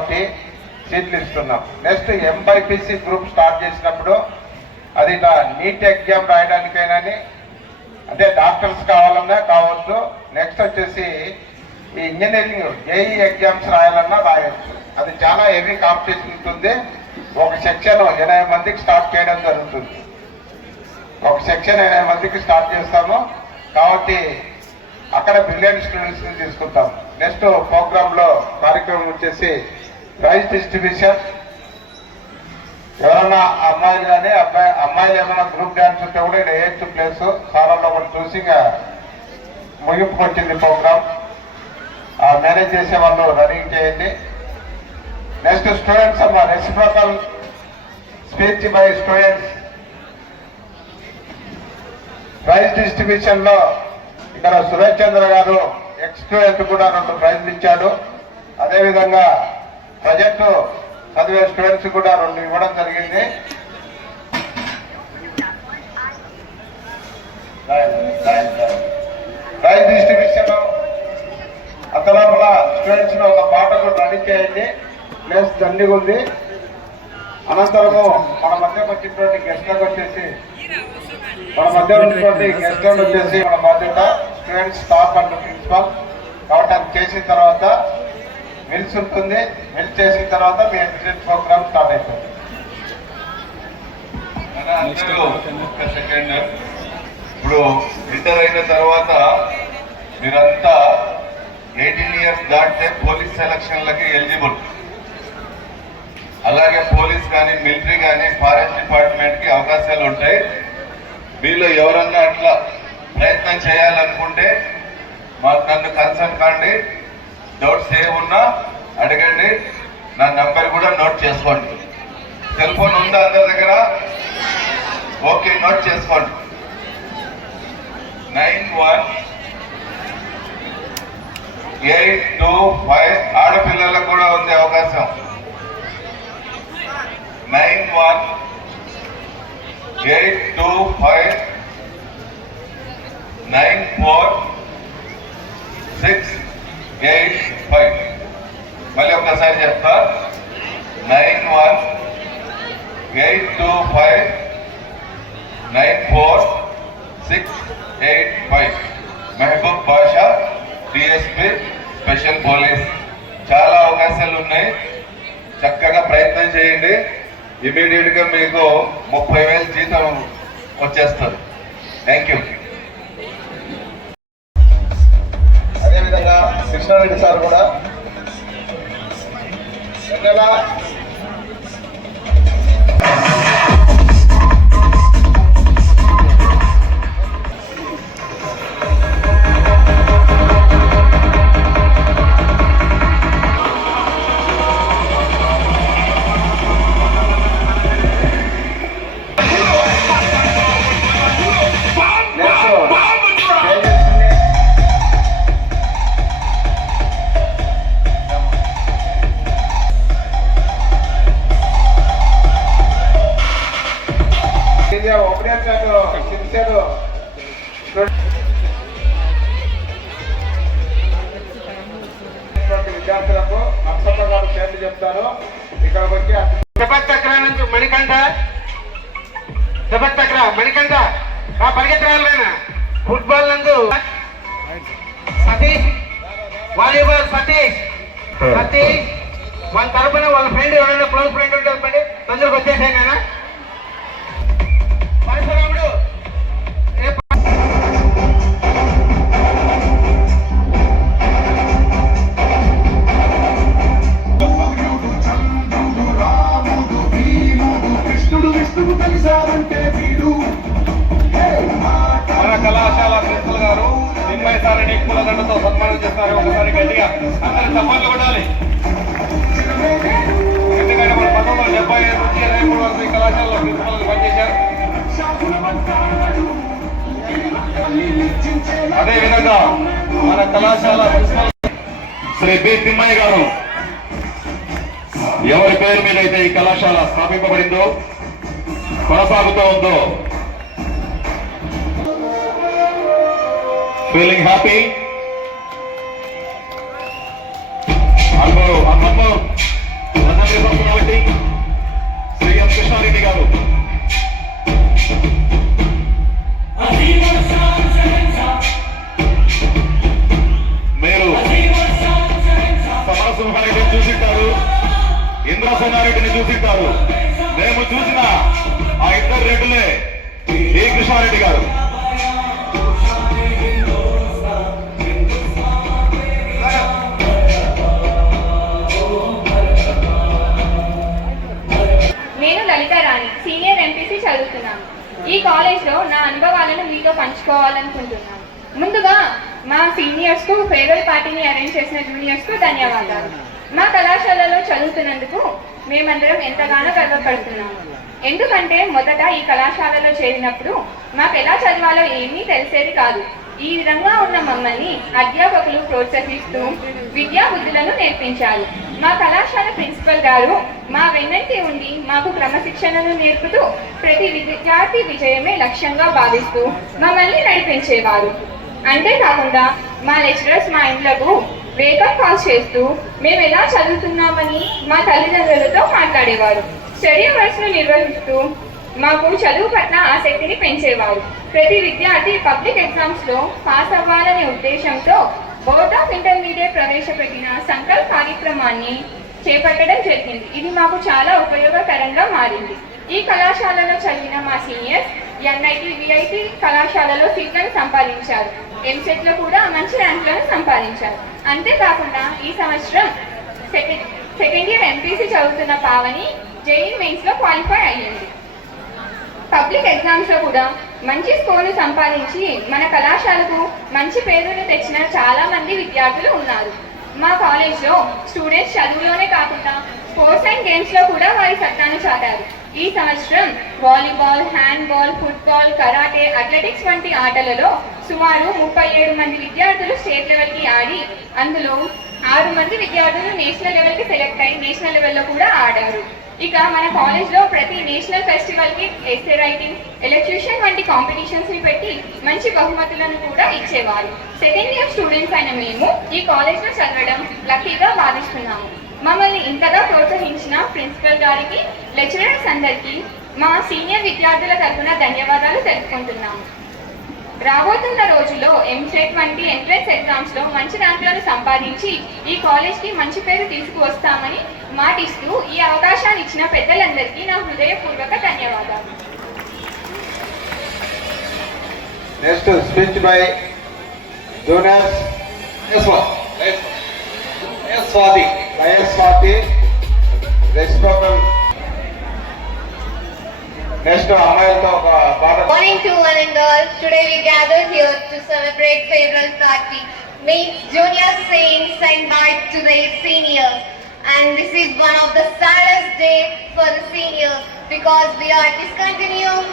కాబట్టి సీట్లు ఇస్తున్నాం. నెక్స్ట్ ఎంబైపీసీ గ్రూప్ స్టార్ట్ చేసినప్పుడు అది ఇలా నీట్ ఎగ్జామ్ రాయడానికైనా అంటే డాక్టర్స్ కావాలన్నా కావచ్చు. నెక్స్ట్ వచ్చేసి ఈ ఇంజనీరింగ్ జేఈ ఎగ్జామ్స్ రాయాలన్నా రాయొచ్చు. అది చాలా హెవీ కాంపిటీషన్ ఉంటుంది. ఒక సెక్షన్ 80 మందికి స్టార్ట్ చేయడం జరుగుతుంది. ఒక సెక్షన్ 80 మందికి స్టార్ట్ చేస్తాము కాబట్టి అక్కడ బ్రిలియంట్ స్టూడెంట్స్ని తీసుకుంటాం. నెక్స్ట్ ప్రోగ్రాంలో కార్యక్రమం వచ్చేసి ప్రైజ్ డిస్ట్రిబ్యూషన్. ఎవరైనా అమ్మాయిలు కానీ అమ్మాయిలు ఏమైనా గ్రూప్ డ్యాన్స్ ఉంటే కూడా ఇక్కడ 8th ప్లేస్ సారాల్లో కూడా చూసి ముగింపుకు వచ్చింది ప్రోగ్రామ్. మేనేజ్ చేసే వాళ్ళు రన్నింగ్ చేయండి. నెక్స్ట్ స్టూడెంట్స్ అమ్మ reciprocal speech by students. Prize distribution లో ఇక్కడ సురేష్ చంద్ర గారు ఎక్స్ స్టూడెంట్ కూడా 2 ప్రైజ్లు ఇచ్చాడు. అదేవిధంగా ప్రజెంట్ చదివే స్టూడెంట్స్ కూడా 2 ఇవ్వడం జరిగింది. ప్రైజ్ డిస్ట్రిబ్యూషన్ అంతలోపల స్టూడెంట్స్ ఒక పాట కూడా రెడీ చేయండి. ప్లేస్ దండిగా ఉంది. అనంతరము మన మధ్యకు వచ్చినటువంటి గెస్ట్లకు వచ్చేసి మన బాధ్యత స్టూడెంట్స్ స్టాఫ్ అండ్ ప్రిన్సిపల్ కాబట్టి అది చేసిన తర్వాత మిల్స్ ఉంటుంది. మిల్స్ చేసిన తర్వాత మీ ఎగ్జిట్ ప్రోగ్రామ్ స్టార్ట్ అవుతుంది. సెకండ్ ఇప్పుడు ఇంటర్ అయిన తర్వాత మీరంతా 18 years దాటితే పోలీస్ సెలక్షన్లకి ఎలిజిబుల్. అలాగే పోలీస్ కానీ మిలిటరీ కానీ ఫారెస్ట్ డిపార్ట్మెంట్ కి అవకాశాలు ఉంటాయి. మీలో ఎవరన్నా అట్లా ప్రయత్నం చేయాలనుకుంటే నన్ను కన్సల్ట్ కాండి. డౌట్స్ ఏమున్నా అడగండి. నా నంబర్ కూడా నోట్ చేసుకోండి. సెల్ ఫోన్ ఉందా అందరి దగ్గర? ఓకే, నోట్ చేసుకోండి. 9182 ఆడపిల్లలకు కూడా ఉంది అవకాశం. 9182594685. మళ్ళీ ఒక్కసారి చెప్తా. 9182594685. మహబూబ్ బాషా, డిఎస్పీ, స్పెషల్ పోలీస్. చాలా అవకాశాలు ఉన్నాయి. చక్కగా ప్రయత్నం చేయండి. ఇమీడియట్ గా మీకు 30,000 జీతం వచ్చేస్తుంది. Thank you. అదేవిధంగా కృష్ణారెడ్డి సార్ కూడా విద్యార్థులకు నర్సప్ప గారు పేర్లు చెప్తారు. ఇక్కడికి వచ్చి శపత్చక్ర నుంచి మణికంఠ, శపత్చక్ర మణికంఠ పరిగెత్తరాలైనా. ఫుట్బాల్ నందు సతీష్, వాలీబాల్ సతీష్. వాళ్ళ తరపున వాళ్ళ ఫ్రెండ్ ఎవరైనా క్లోజ్ ఫ్రెండ్ ఉంటే చెప్పండి. తొందరగా వచ్చేసాయి నాయన. పరశురాముడు మన కళాశాల ప్రిన్సిపల్ గారు నిమ్మసారిని పూలదండతో సన్మానం చేస్తారు. ఒకసారి గట్టిగా అందరి చప్పట్లు కొట్టాలి. ఎందుకంటే మన 1975 నుంచి 23 వరకు ఈ కళాశాలలో ప్రిన్సిపల్ పనిచేశారు. అదేవిధంగా మన కళాశాల ప్రిన్సిపల్ శ్రీ బి తిమ్మయ్య గారు, ఎవరి పేరు మీద అయితే ఈ కళాశాల స్థాపింపబడిందో కొనసాగుతూ ఉందో, ఫీలింగ్ హ్యాపీ. రెడ్డిని చూసింటారు, ఇంద్రసేనారెడ్డిని చూసింటారు. మేము చూసిన ఆ ఇద్దరు రెడ్డిలే డి కృష్ణారెడ్డి గారు. నేను లలిత రాణి, సీనియర్ ఎంపీసీ చదువుతున్నాను. ఈ కాలేజ్లో నా అనుభవాలను మీతో పంచుకోవాలనుకుంటున్నాను. ముందుగా మా సీనియర్స్ కు ఫేర్వెల్ పార్టీని అరేంజ్ చేసిన జూనియర్స్ కు ధన్యవాదాలు. మా కళాశాలలో చదువుతున్నందుకు మేమందరం ఎంతగానో గర్వపడుతున్నాము. ఎందుకంటే మొదట ఈ కళాశాలలో చేరినప్పుడు మాకు ఎలా చదవాలో ఏమీ తెలిసేది కాదు. ఈ విధంగా ఉన్న మమ్మల్ని అధ్యాపకులు ప్రోత్సహిస్తూ విద్యా బుద్ధులను నేర్పించారు. మా కళాశాల ప్రిన్సిపల్ గారు మా వెన్నంటి ఉండి మాకు క్రమశిక్షణను నేర్పుతూ ప్రతి విద్యార్థి విజయమే లక్ష్యంగా భావిస్తూ మమ్మల్ని నడిపించేవారు. అంతేకాకుండా మా లెక్చరర్స్ మా ఇంట్లకు వేకప్ కాల్స్ చేస్తూ మేము ఎలా చదువుతున్నామని మా తల్లిదండ్రులతో మాట్లాడేవారు. స్టడీ అవర్స్ ను నిర్వహిస్తూ మాకు చదువు పట్ల ఆసక్తిని పెంచేవారు. ప్రతి విద్యార్థి పబ్లిక్ ఎగ్జామ్స్ లో పాస్ అవ్వాలనే ఉద్దేశంతో బోర్డ్ ఆఫ్ ఇంటర్మీడియట్ ప్రవేశపెట్టిన సంకల్ప్ కార్యక్రమాన్ని చేపట్టడం జరిగింది. ఇది మాకు చాలా ఉపయోగకరంగా మారింది. ఈ కళాశాలలో చదివిన మా సీనియర్స్ ఎన్ఐటి, విఐటి కళాశాలలో సీట్లను సంపాదించారు. ఎంసెట్ లో కూడా మంచి ర్యాంకులను సంపాదించారు. అంతేకాకుండా ఈ సంవత్సరం సెకండ్ ఇయర్ ఎంపీసీ చదువుతున్న పావని జేఈ మెయిన్స్ లో క్వాలిఫై అయ్యింది. పబ్లిక్ ఎగ్జామ్స్ లో కూడా మంచి స్కోర్ను సంపాదించి మన కళాశాలకు మంచి పేరును తెచ్చిన చాలా మంది విద్యార్థులు ఉన్నారు. మా కాలేజ్లో స్టూడెంట్స్ చదువులోనే కాకుండా స్పోర్ట్స్ అండ్ గేమ్స్ లో కూడా వారి సత్తాను చాటారు. ఈ సంవత్సరం volleyball, handball, football, karate, athletics వంటి ఆటలలో సుమారు 37 మంది విద్యార్థులు స్టేట్ లెవెల్ కి ఆడి అందులో 6 మంది విద్యార్థులు నేషనల్ లెవెల్ కి సెలెక్ట్ అయి నేషనల్ లెవెల్లో కూడా ఆడారు. ఇక మన కాలేజ్ లో ప్రతి నేషనల్ ఫెస్టివల్ కి ఎస్సే రైటింగ్, ఎలక్ట్యూషన్ వంటి కాంపిటీషన్స్ ని పెట్టి మంచి బహుమతులను కూడా ఇచ్చేవారు. సెకండ్ ఇయర్ స్టూడెంట్స్ అయిన మేము ఈ కాలేజ్ లో చదవడం లక్కీగా భావిస్తున్నాము. మమ్మల్ని ఇంతగా ప్రోత్సహించిన ప్రిన్సిపల్ గారికి, లెక్చరర్స్ అందరికీ మా సీనియర్ విద్యార్థుల తరఫున ధన్యవాదాలు తెలుపుకుంటున్నాము. రాబోతున్న రోజుల్లో ఎంసెట్ వంటి ఎంట్రన్స్ ఎగ్జామ్స్ లో మంచి ర్యాంకులను సంపాదించి ఈ కాలేజ్ కి మంచి పేరు తీసుకువస్తామని మాటిస్తూ ఈ అవకాశాన్ని ఇచ్చిన పెద్దలందరికీ నా హృదయపూర్వక ధన్యవాదాలు. Next speech by juniors Swathi respectable. Next అమ్మాయిలతో ఒక పాట. Morning to one and all. Today we gathered here to celebrate farewell party. Means juniors saying bye to their seniors. And this is one of the saddest day for the seniors because we are discontinuing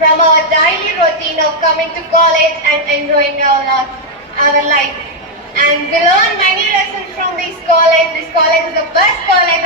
from our daily routine of coming to college and enjoying our life. And we learn many lessons from this college. This college is the best college